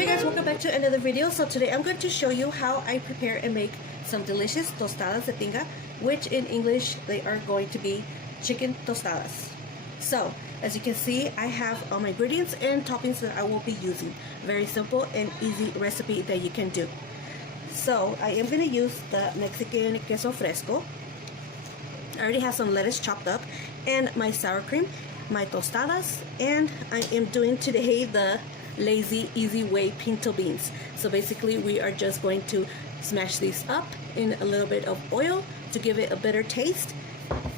Hey guys, welcome back to another video. So today I'm going to show you how I prepare and make some delicious tostadas de tinga, which in English they are going to be chicken tostadas. So as you can see, I have all my ingredients and toppings that I will be using. Very simple and easy recipe that you can do. So I am going to use the Mexican queso fresco. I already have some lettuce chopped up and my sour cream, my tostadas, and I am doing today the lazy easy way pinto beans. So basically we are just going to smash these up in a little bit of oil to give it a better taste.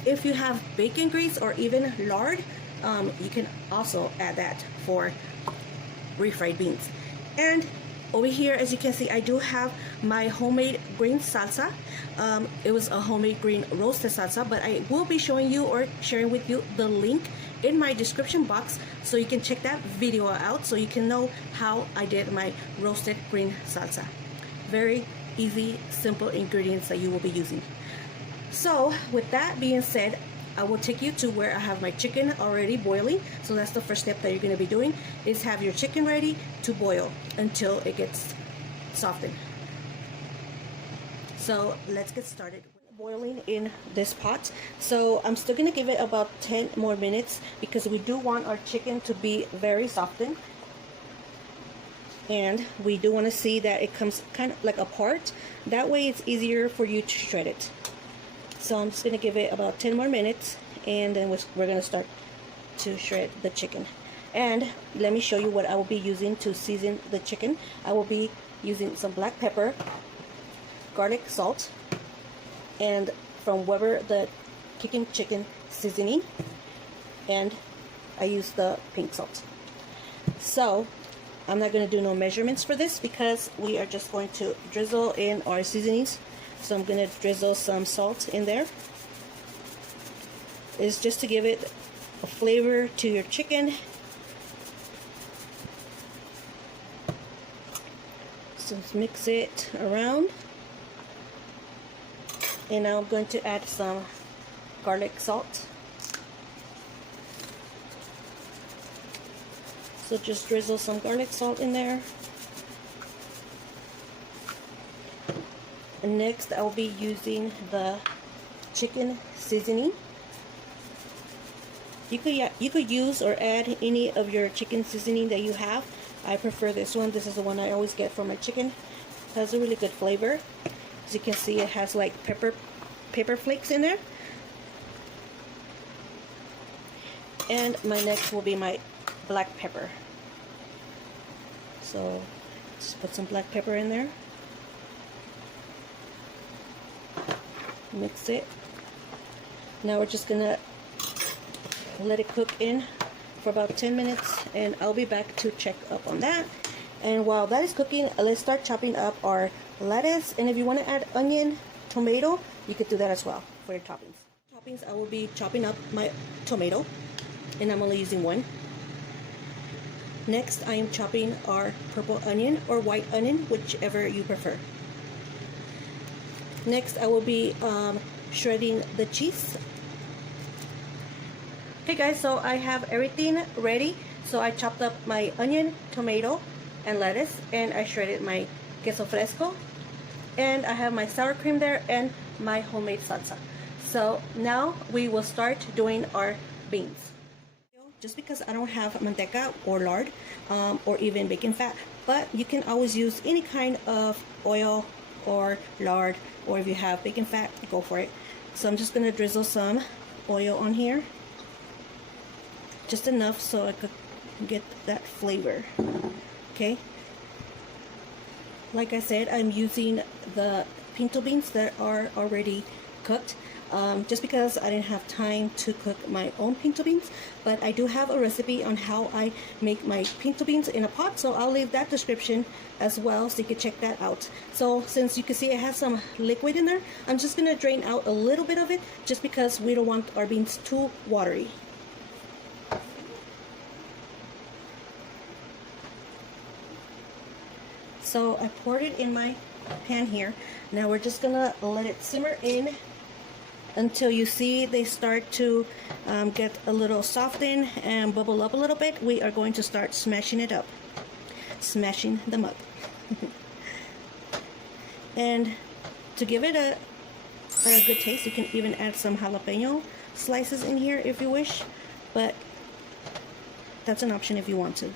If you have bacon grease or even lard, you can also add that for refried beans. And over here, as you can see, I do have my homemade green salsa. It was a homemade green roasted salsa, but I will be showing you or sharing with you the link in my description box so you can check that video out so you can know how I did my roasted green salsa. Very easy, simple ingredients that you will be using. So with that being said, I will take you to where I have my chicken already boiling. So that's the first step that you're going to be doing, is have your chicken ready to boil until it gets softened. So let's get started. Boiling in this pot, so I'm still going to give it about 10 more minutes because we do want our chicken to be very softened, and we do want to see that it comes kind of like apart. That way it's easier for you to shred it. So I'm just going to give it about 10 more minutes, and then we're going to start to shred the chicken. And let me show you what I will be using to season the chicken. I will be using some black pepper, garlic salt, and from Weber the kicking chicken seasoning, and I use the pink salt. So I'm not going to do no measurements for this because we are just going to drizzle in our seasonings. So I'm going to drizzle some salt in there. It's just to give it a flavor to your chicken. So let's mix it around. And now I'm going to add some garlic salt. So just drizzle some garlic salt in there. And next I'll be using the chicken seasoning. You could use or add any of your chicken seasoning that you have. I prefer this one. This is the one I always get for my chicken. It has a really good flavor. As you can see, it has like pepper flakes in there. And my next will be my black pepper. So just put some black pepper in there. Mix it. Now we're just gonna let it cook in for about 10 minutes, and I'll be back to check up on that. And while that is cooking, let's start chopping up our lettuce. And if you want to add onion, tomato, you could do that as well for your toppings. Toppings, I will be chopping up my tomato, and I'm only using one. Next, I am chopping our purple onion or white onion, whichever you prefer. Next, I will be shredding the cheese. Okay guys, so I have everything ready. So I chopped up my onion, tomato, and lettuce, and I shredded my queso fresco, and I have my sour cream there and my homemade salsa. So now we will start doing our beans. Just because I don't have manteca or lard or even bacon fat, but you can always use any kind of oil or lard, or if you have bacon fat, go for it. So I'm just going to drizzle some oil on here, just enough so I could get that flavor. Okay, like I said, I'm using the pinto beans that are already cooked, just because I didn't have time to cook my own pinto beans. But I do have a recipe on how I make my pinto beans in a pot, so I'll leave that description as well so you can check that out. So since you can see it has some liquid in there, I'm just going to drain out a little bit of it just because we don't want our beans too watery. So I poured it in my pan here. Now we're just gonna let it simmer in until you see they start to get a little softened and bubble up a little bit. We are going to start smashing it up. smashing them up. And to give it a good taste, you can even add some jalapeno slices in here if you wish, but that's an option if you want to.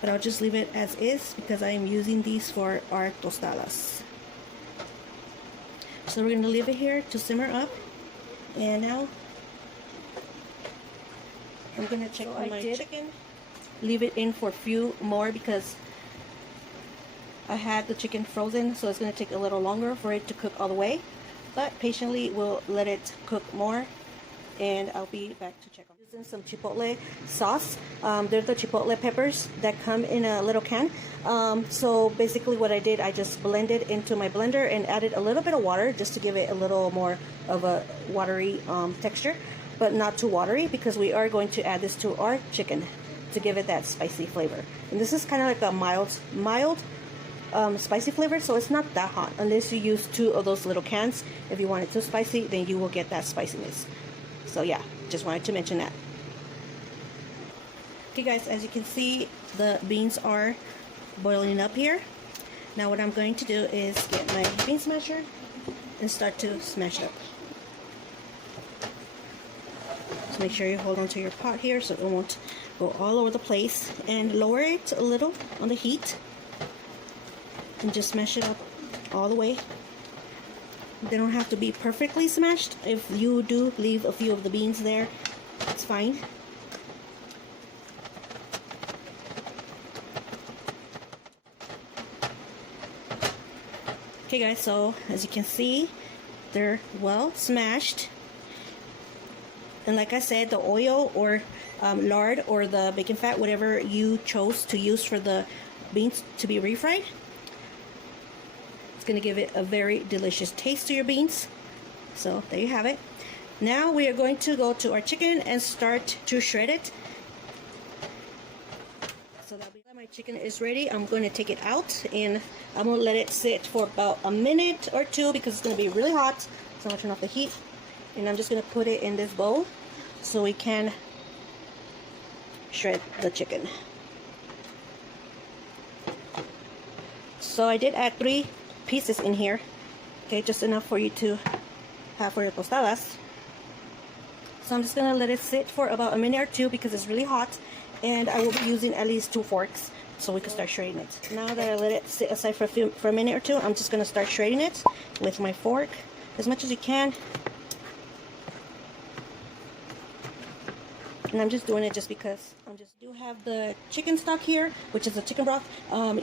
But I'll just leave it as is because I am using these for our tostadas. So we're going to leave it here to simmer up, and now I'm going to check on my chicken. Leave it in for a few more because I had the chicken frozen, so it's going to take a little longer for it to cook all the way. But patiently we'll let it cook more, and I'll be back to check on it. Using some chipotle sauce. They're the chipotle peppers that come in a little can. So basically what I did, I just blended into my blender and added a little bit of water just to give it a little more of a watery texture, but not too watery because we are going to add this to our chicken to give it that spicy flavor. And this is kind of like a mild spicy flavor, so it's not that hot unless you use 2 of those little cans. If you want it too spicy, then you will get that spiciness. So yeah, just wanted to mention that. Okay guys, as you can see, the beans are boiling up here. Now what I'm going to do is get my bean smasher and start to smash up. So make sure you hold on to your pot here so it won't go all over the place, and lower it a little on the heat and just smash it up all the way. They don't have to be perfectly smashed. If you do leave a few of the beans there, it's fine. Okay guys, so as you can see, they're well smashed. And like I said, the oil or lard or the bacon fat, whatever you chose to use for the beans to be refried, going to give it a very delicious taste to your beans. So there you have it. Now we are going to go to our chicken and start to shred it. So that my chicken is ready, I'm going to take it out and I'm going to let it sit for about a minute or 2 because it's going to be really hot. So I'm going to turn off the heat, and I'm just going to put it in this bowl so we can shred the chicken. So I did add 3 pieces in here, okay, just enough for you to have for your tostadas. So I'm just gonna let it sit for about a minute or 2 because it's really hot, and I will be using at least 2 forks so we can start shredding it. Now that I let it sit aside for a minute or 2, I'm just gonna start shredding it with my fork as much as you can. And I'm just doing it just because I do have the chicken stock here, which is the chicken broth.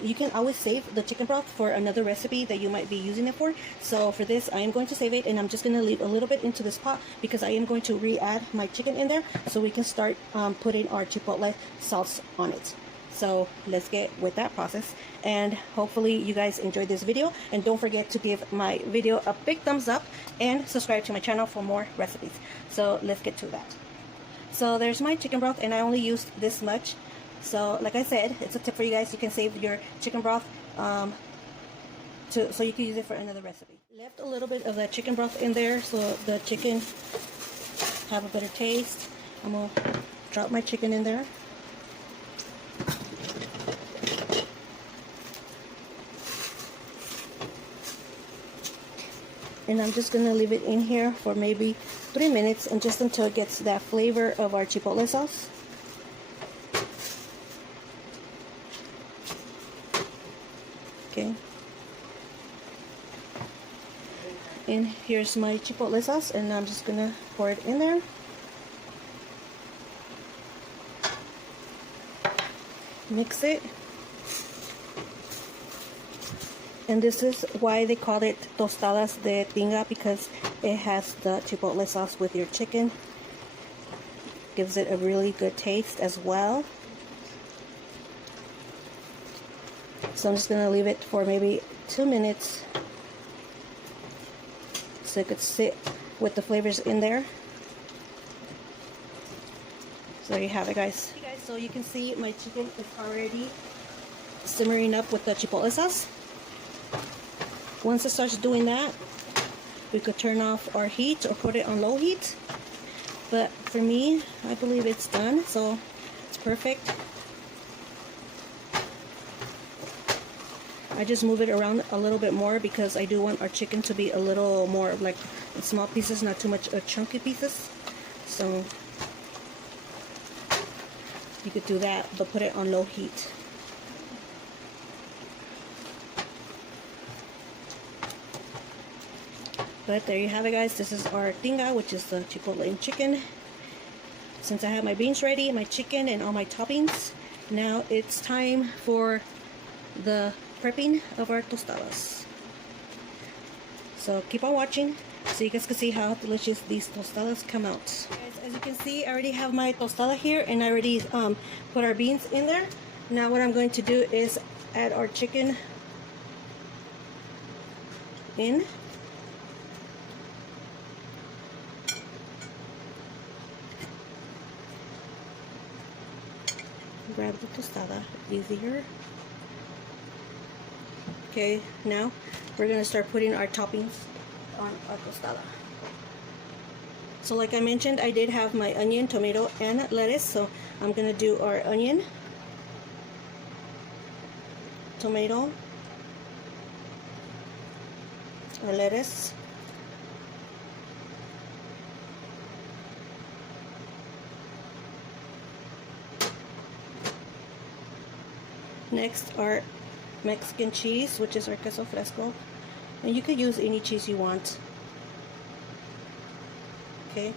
You can always save the chicken broth for another recipe that you might be using it for. So for this, I am going to save it, and I'm just going to leave a little bit into this pot because I am going to re-add my chicken in there so we can start putting our chipotle sauce on it. So let's get with that process, and hopefully you guys enjoyed this video, and don't forget to give my video a big thumbs up and subscribe to my channel for more recipes. So let's get to that. So there's my chicken broth, and I only used this much. So like I said, it's a tip for you guys. You can save your chicken broth so you can use it for another recipe. Left a little bit of that chicken broth in there so the chicken have a better taste. I'm gonna drop my chicken in there. And I'm just gonna leave it in here for maybe 3 minutes, and just until it gets that flavor of our chipotle sauce. Okay. And here's my chipotle sauce, and I'm just gonna pour it in there. Mix it. And this is why they call it Tostadas de Tinga, because it has the chipotle sauce with your chicken. Gives it a really good taste as well. So I'm just going to leave it for maybe 2 minutes so it could sit with the flavors in there. So there you have it, guys. Hey guys, so you can see my chicken is already simmering up with the chipotle sauce. Once it starts doing that, we could turn off our heat or put it on low heat. But for me, I believe it's done, so it's perfect. I just move it around a little bit more because I do want our chicken to be a little more like small pieces, not too much chunky pieces. So you could do that, but put it on low heat. But there you have it, guys. This is our tinga, which is the chipotle chicken. Since I have my beans ready, my chicken, and all my toppings, now it's time for the prepping of our tostadas. So keep on watching so you guys can see how delicious these tostadas come out. Guys, as you can see, I already have my tostada here, and I already put our beans in there. Now what I'm going to do is add our chicken in. Grab the tostada easier. Okay, now we're gonna start putting our toppings on our tostada. So like I mentioned, I did have my onion, tomato, and lettuce. So I'm gonna do our onion, tomato, our lettuce, next our Mexican cheese, which is our queso fresco, and you could use any cheese you want. Okay.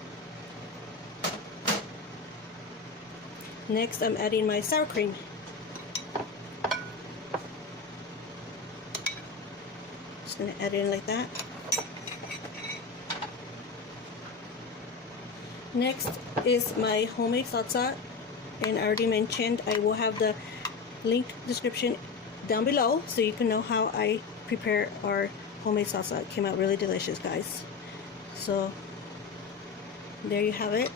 Next, I'm adding my sour cream. Just gonna add it in like that. Next is my homemade salsa, and I already mentioned I will have the link description down below so you can know how I prepare our homemade salsa. It came out really delicious, guys. So there you have it.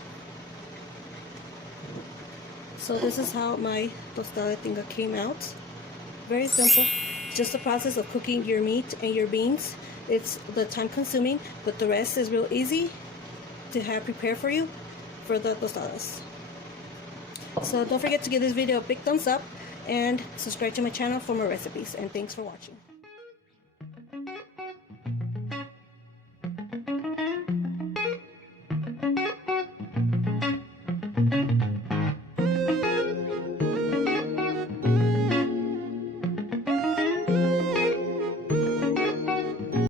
So this is how my tostada tinga came out. Very simple. It's just the process of cooking your meat and your beans. It's the time consuming, but the rest is real easy to have prepared for you for the tostadas. So don't forget to give this video a big thumbs up and subscribe to my channel for more recipes, and thanks for watching.